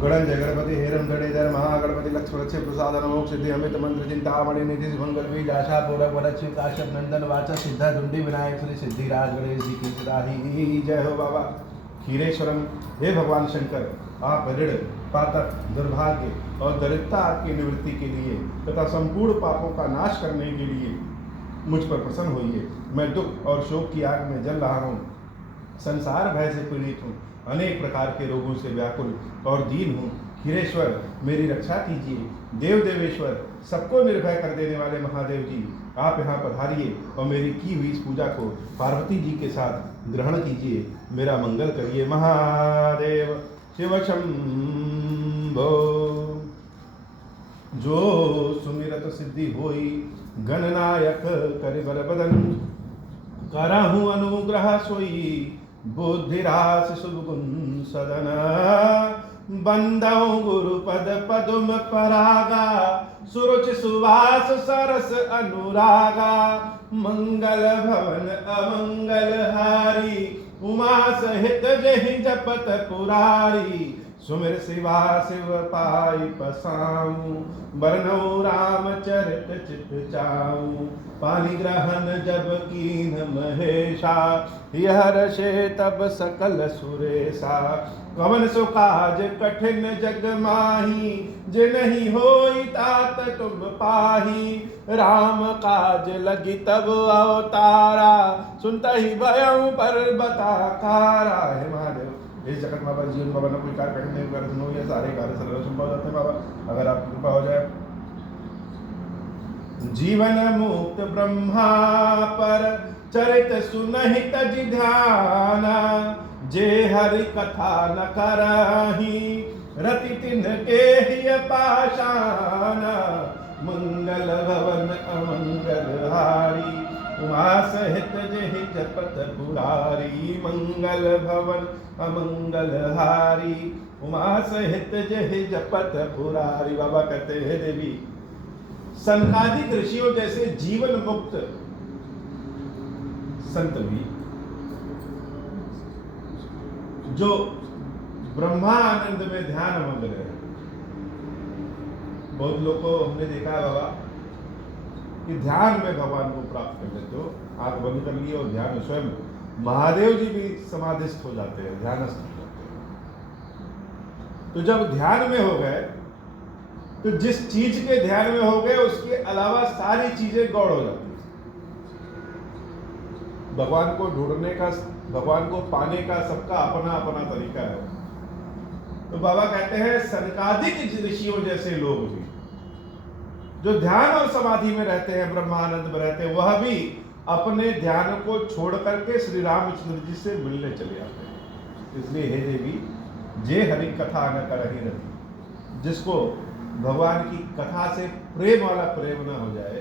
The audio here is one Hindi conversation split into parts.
गणंजय गणपति हेरम धड़ेधर महागणपति लक्ष्मण प्रसाद नमो सिद्धि अमित मंत्र चिंतामणि निधि मंगल बीज आशा पूरक वरच्यु काश्यप नंदन वाचा सिद्धा दुंडी विनायक श्री सिद्धिराज गणेश जी की सदाही जय हो बाबा खीरेश्वरम। हे भगवान शंकर, आप ऋण पातक दुर्भाग्य और दरिद्रता की निवृत्ति के लिए तथा संपूर्ण पापों का नाश करने के लिए मुझ पर प्रसन्न होइए। मैं दुख और शोक की आग में जल रहा हूँ, संसार भय से पीड़ित हूँ, अनेक प्रकार के रोगों से व्याकुल और दीन हूँ। खीरेश्वर मेरी रक्षा कीजिए। देव देवेश्वर, सबको निर्भय कर देने वाले महादेव जी, आप यहाँ पधारिए और मेरी की हुई इस पूजा को पार्वती जी के साथ ग्रहण कीजिए, मेरा मंगल करिए। महादेव शिव शंभो। जो सुमिरत सिद्धि होई गणनायक करिबर बदन, करहु अनुग्रह सोई बुद्धिरास शुभ गुण सदन। बंदौ गुरुपद पदुम परागा, सुरुचि सुवास सरस अनुरागा। मंगल भवन अमंगल हारी, उमा सहित जहि जपत पुरारी। सुमिर शिवा शिव पाई पसाऊं, बरनौ रामचरित चित चाऊं। पानी ग्रहण जब कीन महेशा, यह रशे तब सकल सुरेशा। कवन सो काज कठिन जग माही, जे नहीं होई तात तुम पाही। राम काज लगी तब अवतारा, सुनता ही भयं पर्वताकारा। हे महादेव, इस जगत बाबा जीवन बाबा न कोई कार्य करने कर सुनो, ये सारे कार्य सरल संभव जाते हैं बाबा, अगर आपकी कृपा हो जाए। जीवन मुक्त ब्रह्मा पर चरित सुनहि तज ध्यान, जे हरि कथा न करही रति तिनके ही पाषाण। मंगल भवन अमंगल हारी, उमा सहित जेहि जपत पुरारी। मंगल भवन अमंगल हारी, उमा सहित जेहि जपत पुरारी। बाबा कहते हैं देवी, सनकादिक ऋषियों जैसे जीवन मुक्त संत भी, जो ब्रह्मानंद में ध्यान मग्न है। बहुत लोग को हमने देखा है बाबा कि ध्यान में भगवान को प्राप्त कर लेते हो, आंख बंद कर लिए और ध्यान में स्वयं महादेव जी भी समाधिस्थ हो जाते हैं, ध्यानस्थ हो जाते हैं। तो जब ध्यान में हो गए तो जिस चीज के ध्यान में हो गए उसके अलावा सारी चीजें गौड़ हो जाती हैं। भगवान को ढूंढने का, भगवान को पाने का सबका अपना अपना तरीका है। तो बाबा कहते हैं सनकादिक ऋषियों जैसे लोग भी जो ध्यान और समाधि में रहते हैं, ब्रह्मानंद में रहते हैं, वह भी अपने ध्यान को छोड़ करके श्री रामचंद्र जी से मिलने चले जाते हैं। इसलिए हे देवी, जे हरि कथा न करहि रति, जिसको भगवान की कथा से प्रेम वाला प्रेम न हो जाए,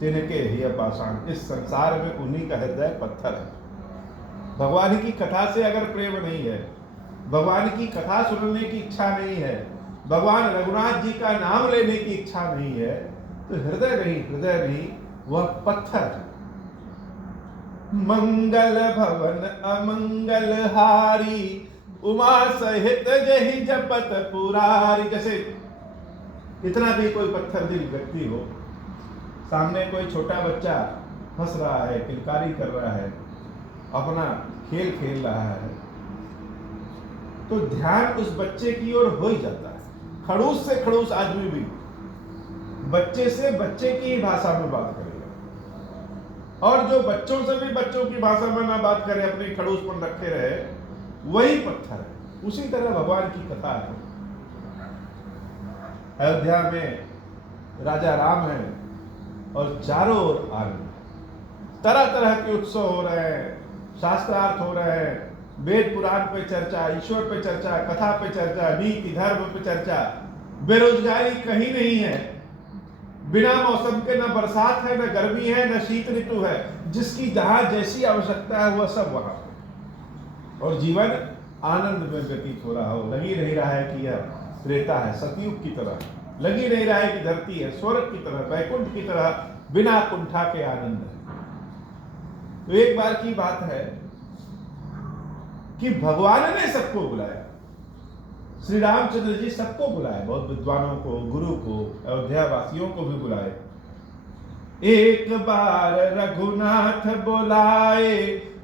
तिनके ही पाषाण। इस संसार में उन्हीं का हृदय पत्थर है। भगवान की कथा से अगर प्रेम नहीं है, भगवान की कथा सुनने की इच्छा नहीं है, भगवान रघुनाथ जी का नाम लेने की इच्छा नहीं है, तो हृदय नहीं, वह पत्थर है। मंगल भवन अमंगल हारी, उमा सहित जहि जपत पुरारी। जैसे इतना भी कोई पत्थर दिल व्यक्ति हो, सामने कोई छोटा बच्चा हंस रहा है, किलकारी कर रहा है, अपना खेल खेल रहा है, तो ध्यान उस बच्चे की ओर हो ही जाता है। खड़ूस से खड़ूस आदमी भी बच्चे से बच्चे की भाषा में बात करेगा, और जो बच्चों से भी बच्चों की भाषा में ना बात करे, अपनी खड़ूसपन रखे रहे, वही पत्थर है। उसी तरह भगवान की कथा है। अयोध्या में राजा राम है और चारों ओर आनंद, तरह तरह के उत्सव हो रहे हैं, शास्त्रार्थ हो रहे हैं, वेद पुराण पे चर्चा, ईश्वर पे चर्चा, कथा पे चर्चा, नीति धर्म पे चर्चा। बेरोजगारी कहीं नहीं है, बिना मौसम के न बरसात है, न गर्मी है, न शीत ऋतु है। जिसकी जहां जैसी आवश्यकता है वह सब वहां पे, और जीवन आनंद में व्यतीत हो रहा हो। लगी नहीं रहा है कि यह त्रेता है, सतयुग की तरह लगी नहीं रहा है कि धरती है, स्वर्ग की तरह, वैकुंठ की तरह बिना कुंठा के आनंद है। तो एक बार की बात है कि भगवान ने सबको बुलाया, श्री रामचंद्र जी सबको बुलाए, बहुत विद्वानों को, गुरु को, अयोध्या वासियों को भी बुलाए। एक बार रघुनाथ बुलाए,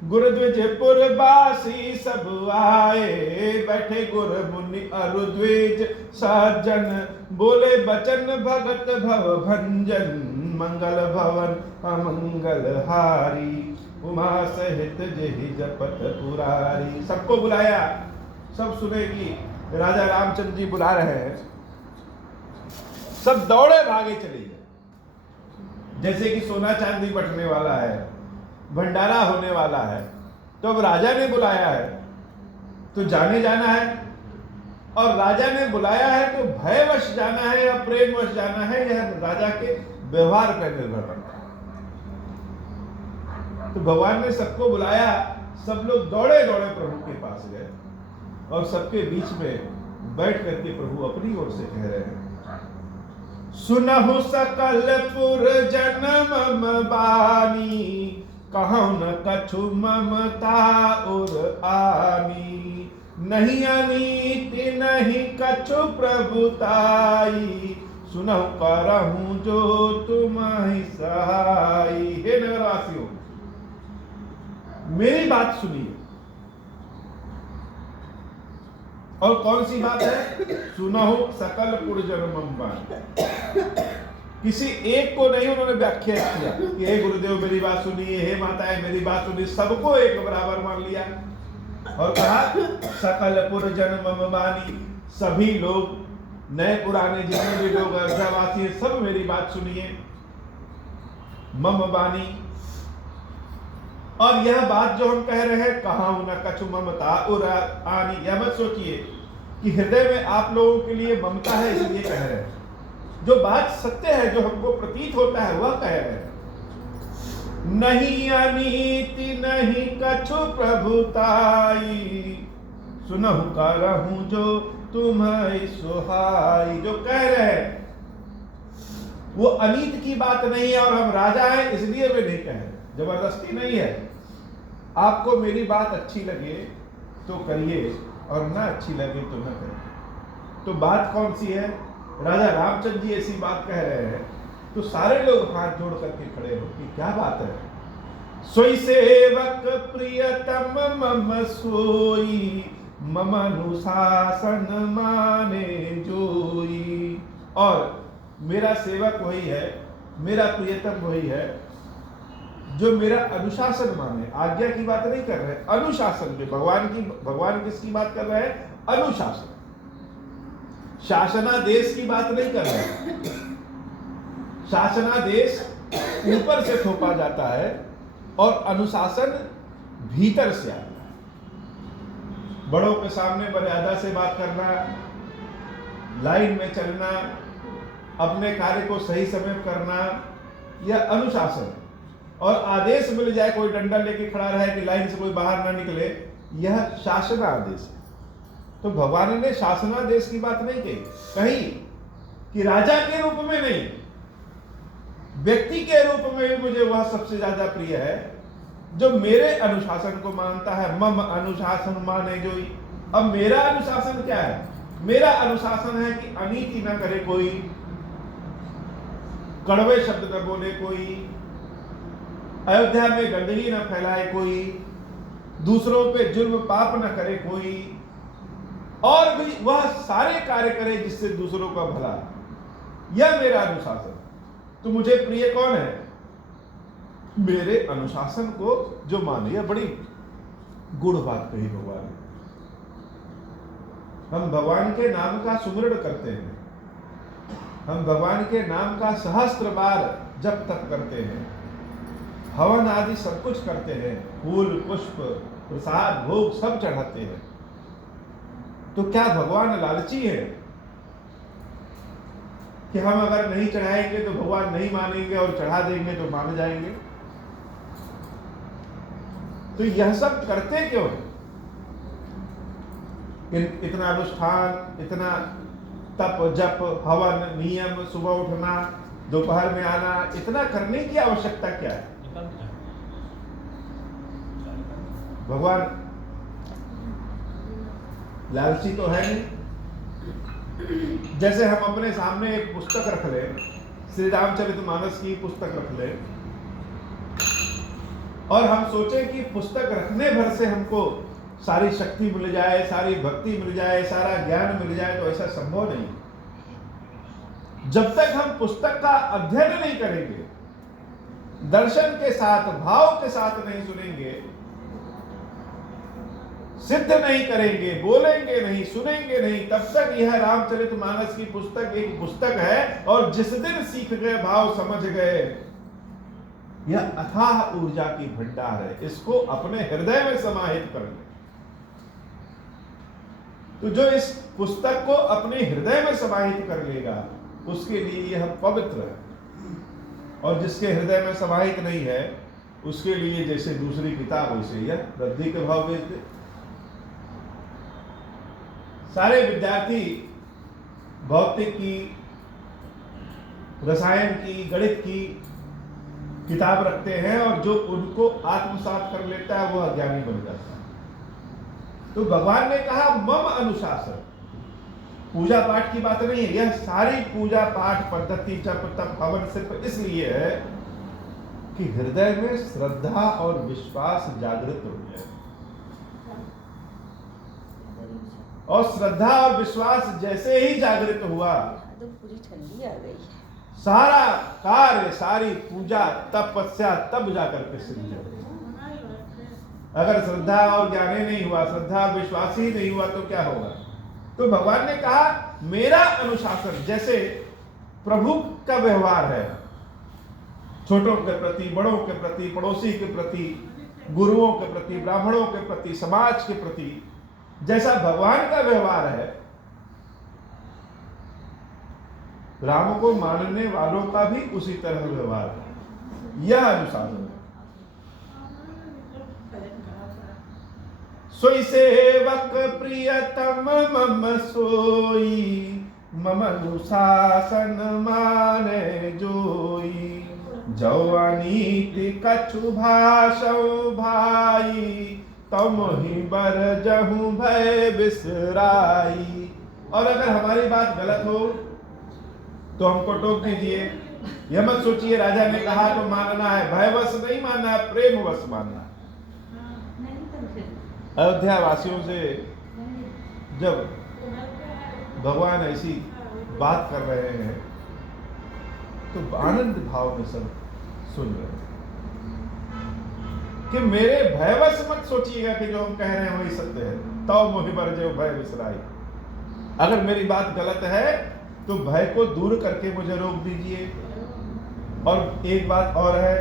गुरुद्विजपुर वासी सब आए। बैठे गुर मुनि अरु द्विज सज्जन, बोले बचन भगत भव भंजन। मंगल भवन अमंगल हारी, उमा सहित जेहि जपत पुरारी। सबको बुलाया, सब सुनेगी। राजा रामचंद्र जी बुला रहे हैं, सब दौड़े भागे चले गए। जैसे कि सोना चांदी बटने वाला है, भंडारा होने वाला है, तो अब राजा ने बुलाया है तो जाने जाना है। और राजा ने बुलाया है तो भयवश जाना है या प्रेमवश जाना है, यह राजा के व्यवहार पर निर्भर करता है। तो भगवान ने सबको बुलाया, सब लोग दौड़े दौड़े प्रभु के पास गए और सबके बीच में बैठ करके प्रभु अपनी ओर से कह रहे हैं, सुनहु सकल पुर जन मम बानी, कहूँ न कछु ममता उर आनी। नहीं अनीति नहीं कछु प्रभुताई, सुनहु करहूँ जो तुम्हारी सहाई। हे नगरवासियों, मेरी बात सुनिए। और कौन सी बात है? सुनहु सकल पुरजन मम बानी। किसी एक को नहीं उन्होंने व्याख्या किया कि हे गुरुदेव मेरी बात सुनिए, हे माताएं मेरी बात सुनिए, सबको एक बराबर मान लिया और कहा सकल पुरजन मम बानी। सभी लोग, नए पुराने जितने भी लोग अयोध्यावासी हैं, सब मेरी बात सुनिए। मम बानी, और यह बात जो हम कह रहे हैं, कहा न कछु ममता उर आनी, यह मत सोचिए कि हृदय में आप लोगों के लिए ममता है इसलिए कह रहे हैं। जो बात सत्य है, जो हमको प्रतीत होता है, वह कह रहे हैं। नहीं अनीति नहीं कछु प्रभुताई, सुनहु करहूँ जो तुम्हारी सुहाई। जो कह रहे हैं वो अनीत की बात नहीं है, और हम राजा हैं इसलिए वे नहीं कह रहे, जबरदस्ती नहीं है। आपको मेरी बात अच्छी लगे तो करिए और ना अच्छी लगे तो न करिए। तो बात कौन सी है? राजा रामचंद्र जी ऐसी बात कह रहे हैं तो सारे लोग हाथ जोड़ करके खड़े हो कि क्या बात है। सोई सेवक प्रियतम मम सोई, मम अनुशासन माने जोई। और मेरा सेवक वही है, मेरा प्रियतम वही है जो मेरा अनुशासन माने। आज्ञा की बात नहीं कर रहे, अनुशासन पे। भगवान किसकी बात कर रहे हैं? अनुशासन, शासनादेश की बात नहीं कर रहे। शासनादेश ऊपर से थोपा जाता है और अनुशासन भीतर से आता है। बड़ों के सामने मर्यादा से बात करना, लाइन में चलना, अपने कार्य को सही समय करना, यह अनुशासन। और आदेश मिल जाए, कोई डंडा लेके खड़ा रहे कि लाइन से कोई बाहर ना निकले, यह शासनादेश है। तो भगवान ने शासनादेश की बात नहीं कही कि राजा के रूप में नहीं, व्यक्ति के रूप में भी मुझे वह सबसे ज्यादा प्रिय है जो मेरे अनुशासन को मानता है। मम अनुशासन माने जोई। अब मेरा अनुशासन क्या है? मेरा अनुशासन है कि अनीति न करे कोई, कड़वे शब्द न बोले कोई, अयोध्या में गंदगी न फैलाए कोई, दूसरों पे जुल्म पाप न करे कोई, और भी वह सारे कार्य करे जिससे दूसरों का भला। यह मेरा अनुशासन। तो मुझे प्रिय कौन है? मेरे अनुशासन को जो माने। यह बड़ी गुड़ बात कही भगवान ने। हम भगवान के नाम का सुमिरन करते हैं, हम भगवान के नाम का सहस्त्र बार जप तप करते हैं, हवन आदि सब कुछ करते हैं, फूल पुष्प प्रसाद भोग सब चढ़ाते हैं। तो क्या भगवान लालची है कि हम अगर नहीं चढ़ाएंगे तो भगवान नहीं मानेंगे और चढ़ा देंगे तो मान जाएंगे? तो यह सब करते क्यों है? इतना अनुष्ठान, इतना तप जप हवन नियम, सुबह उठना दोपहर में आना, इतना करने की आवश्यकता क्या है? भगवान लालची तो है नहीं, जैसे हम अपने सामने एक पुस्तक रख लें, श्री रामचरितमानस की पुस्तक रख लें, और हम सोचें कि पुस्तक रखने भर से हमको सारी शक्ति मिल जाए, सारी भक्ति मिल जाए, सारा ज्ञान मिल जाए, तो ऐसा संभव नहीं। जब तक हम पुस्तक का अध्ययन नहीं करेंगे, दर्शन के साथ, भाव के साथ नहीं सुनेंगे, सिद्ध नहीं करेंगे, बोलेंगे नहीं, सुनेंगे नहीं, तब तक यह रामचरितमानस की पुस्तक एक पुस्तक है। और जिस दिन सीख गए, भाव समझ गए, यह अथाह ऊर्जा की भंडार है, इसको अपने हृदय में समाहित कर ले। तो जो इस पुस्तक को अपने हृदय में समाहित कर लेगा, उसके लिए यह पवित्र है। और जिसके हृदय में समाहित नहीं है, उसके लिए जैसे दूसरी किताब, वैसे यह रद्दी के भाव बेचते। सारे विद्यार्थी भौतिक की, रसायन की, गणित की किताब रखते हैं, और जो उनको आत्मसात कर लेता है वह अज्ञानी बन जाता है। तो भगवान ने कहा मम अनुशासन, पूजा पाठ की बात नहीं है। यह सारी पूजा पाठ पद्धति, जप तप हवन सिर्फ इसलिए है कि हृदय में श्रद्धा और विश्वास जागृत हो जाए। और श्रद्धा और विश्वास जैसे ही जागृत हुआ, तो पूरी ठंडी आ गई, सारा कार्य, सारी पूजा, तपस्या तब जाकर के सिद्ध हो। अगर श्रद्धा और ज्ञान नहीं हुआ, श्रद्धा विश्वास ही नहीं हुआ, तो क्या होगा? तो भगवान ने कहा मेरा अनुशासन, जैसे प्रभु का व्यवहार है, छोटों के प्रति, बड़ों के प्रति, पड़ोसी के प्रति, गुरुओं के प्रति, ब्राह्मणों के प्रति, समाज के प्रति, जैसा भगवान का व्यवहार है, राम को मानने वालों का भी उसी तरह व्यवहार है। यह अनुशासन है। सोई सेवक प्रियतम मम सोई, मम अनुशासन माने जोई। जो अनीति कछु भाषौ भाई, तम ही बर जहूं भय बिसराई। और अगर हमारी बात गलत हो तो हमको टोक दीजिए। यह मत सोचिए राजा ने कहा तो मानना है, भयवश नहीं मानना है, प्रेमवश मानना है। अयोध्या वासियों से जब भगवान ऐसी बात कर रहे हैं तो आनंद भाव में सब सुन रहे हैं कि मेरे भयवश मत सोचिएगा कि जो हम कह रहे हैं वही सत्य है। तो मोहिबर जो भय विसराई, अगर मेरी बात गलत है तो भय को दूर करके मुझे रोक दीजिए। और एक बात और है,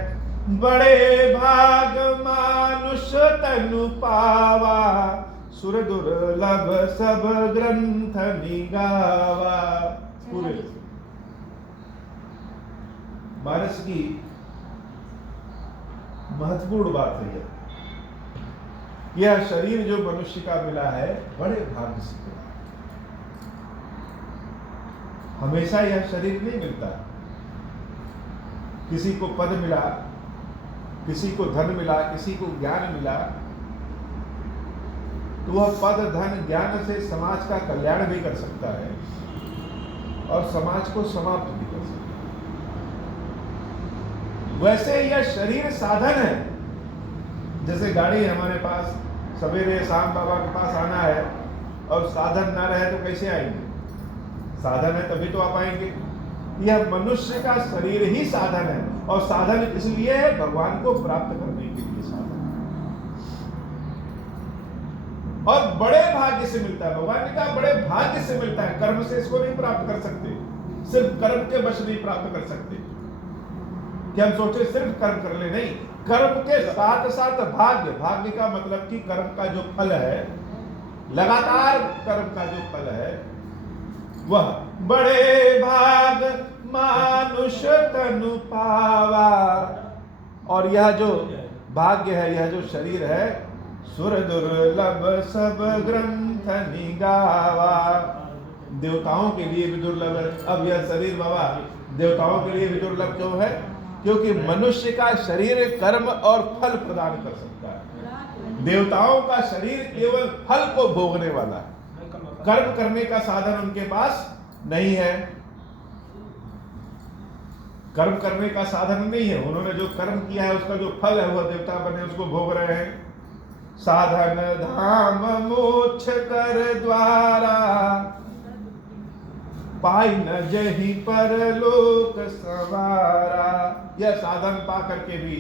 बड़े भाग मानुष तनु पावा, सुर दुर्लभ सब ग्रंथ निगावा। पूरे मानस की महत्वपूर्ण बात है यह शरीर जो मनुष्य का मिला है बड़े भाग्य से मिला। हमेशा यह शरीर नहीं मिलता। किसी को पद मिला, किसी को धन मिला, किसी को ज्ञान मिला, तो वह पद धन ज्ञान से समाज का कल्याण भी कर सकता है और समाज को समाप्त भी कर सकता है। वैसे यह शरीर साधन है। जैसे गाड़ी हमारे पास, सवेरे शाम बाबा के पास आना है और साधन ना रहे तो कैसे आएंगे? साधन है तभी तो आप आएंगे। यह मनुष्य का शरीर ही साधन है, और साधन इसलिए है भगवान को प्राप्त करने के लिए साधन, और बड़े भाग्य से मिलता है। भगवान ने कहा बड़े भाग्य से मिलता है, कर्म से इसको नहीं प्राप्त कर सकते, सिर्फ कर्म के वश नहीं प्राप्त कर सकते कि हम सोचे सिर्फ कर्म कर ले, नहीं, कर्म के साथ साथ भाग्य। भाग्य का मतलब कि कर्म का जो फल है, लगातार कर्म का जो फल है वह बड़े भाग मानुष तनु पावा। और यह जो भाग्य है, यह जो शरीर है, सुर दुर्लभ सब ग्रंथ निगावा। देवताओं के लिए भी दुर्लभ है। अब यह शरीर बाबा देवताओं के लिए भी दुर्लभ क्यों है? क्योंकि मनुष्य का शरीर कर्म और फल प्रदान कर सकता है, देवताओं का शरीर केवल फल को भोगने वाला है। कर्म करने का साधन उनके पास नहीं है, कर्म करने का साधन नहीं है। उन्होंने जो कर्म किया है उसका जो फल है वह देवता बने उसको भोग रहे हैं। साधन धाम मोक्ष कर द्वारा, पाई न जही परलोक सवारा। यह साधन पा करके भी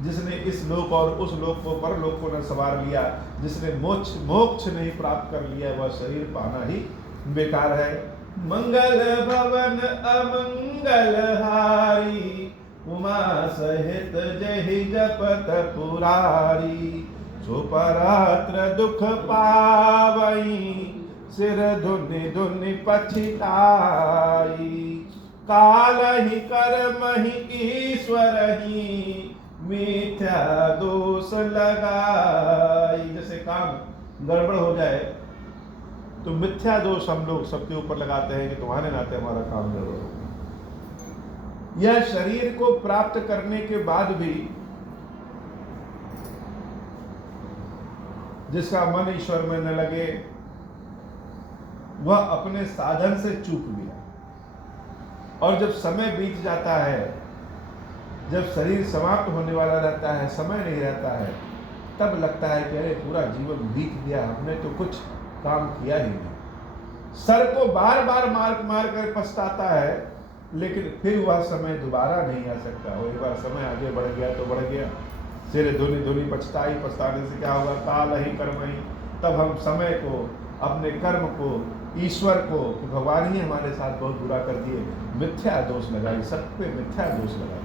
जिसने इस लोक और उस लोक को परलोक को न सवार लिया, जिसने मोक्ष नहीं प्राप्त कर लिया, वह शरीर पाना ही बेकार है। मंगल भवन अमंगल हारी, उमा सहित जहि जपत पुरारी। सुपरात्र दुख पावई, सिर धुनि धुनि पछिताई। काल ही कर्म ही ईश्वर ही, मिथ्या दोष लगाई। जैसे काम गड़बड़ हो जाए तो मिथ्या दोष हम लोग सबके ऊपर लगाते हैं कि तुम्हारे नाते हमारा काम गड़बड़ हो गया। यह शरीर को प्राप्त करने के बाद भी जिसका मन ईश्वर में न लगे, वह अपने साधन से चूक गया। और जब समय बीत जाता है, जब शरीर समाप्त होने वाला रहता है, समय नहीं रहता है, तब लगता है कि अरे पूरा जीवन बीत गया, हमने तो कुछ काम किया ही नहीं। सर को बार बार मार कर पछताता है, लेकिन फिर वह समय दोबारा नहीं आ सकता। वो एक बार समय आगे बढ़ गया तो बढ़ गया। सिर धुनि धुनि पछताई, पछताने से क्या होगा? काल ही कर्म ही। तब हम समय को, अपने कर्म को, ईश्वर को, कि भगवान ही हमारे साथ बहुत बुरा कर दिए, मिथ्या दोष लगाई, सब पे मिथ्या दोष लगाई।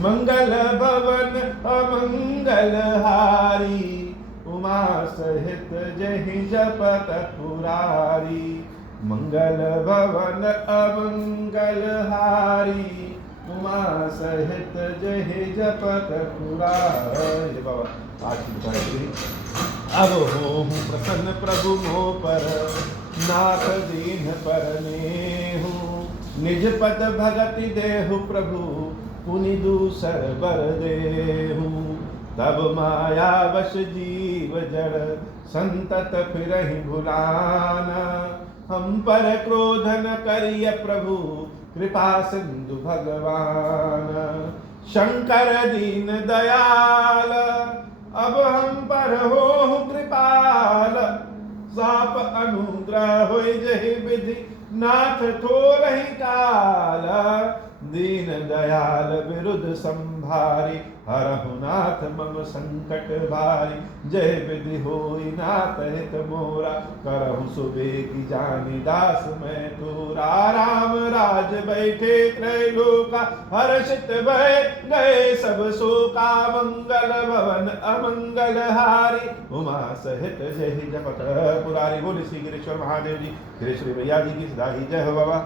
मंगल भवन अमंगल हारी, उमा सहित जहि जपत पुरारी। मंगल भवन अमंगल हारी, उमा सहित जहि जपत पुरारी। बाबा आज की बताई। अब हो प्रसन्न प्रभु मोह पर, नाथ दीन पर नेहु। निज पद भगति देहु प्रभु, पुनि दूसर बर देहु। तब माया वश जीव जड़, संतत फिरहि भुलाना। हम पर क्रोध न करिय प्रभु, कृपा सिंधु भगवान। शंकर दीन दयाल, अब हम पर हो कृपाल। साप अनुग्रह होय जहि विधि, नाथ थोरहि काल। दीन दयाल विरुद्ध संभारी, हरहु नाथ मम संकट भारी। जय विधि होई नाथ हित मोरा, करहु सुबेगी जानी दास मैं तोरा। राम राज बैठे त्रैलोका, हर्षित भय गए सब शोका। मंगल भवन अमंगल हारी, उमा सहित जय जपत पुरारी। बोले श्री गिरीश्वर महादेव जी, श्री भैया जी की सदा ही जय हो बाबा।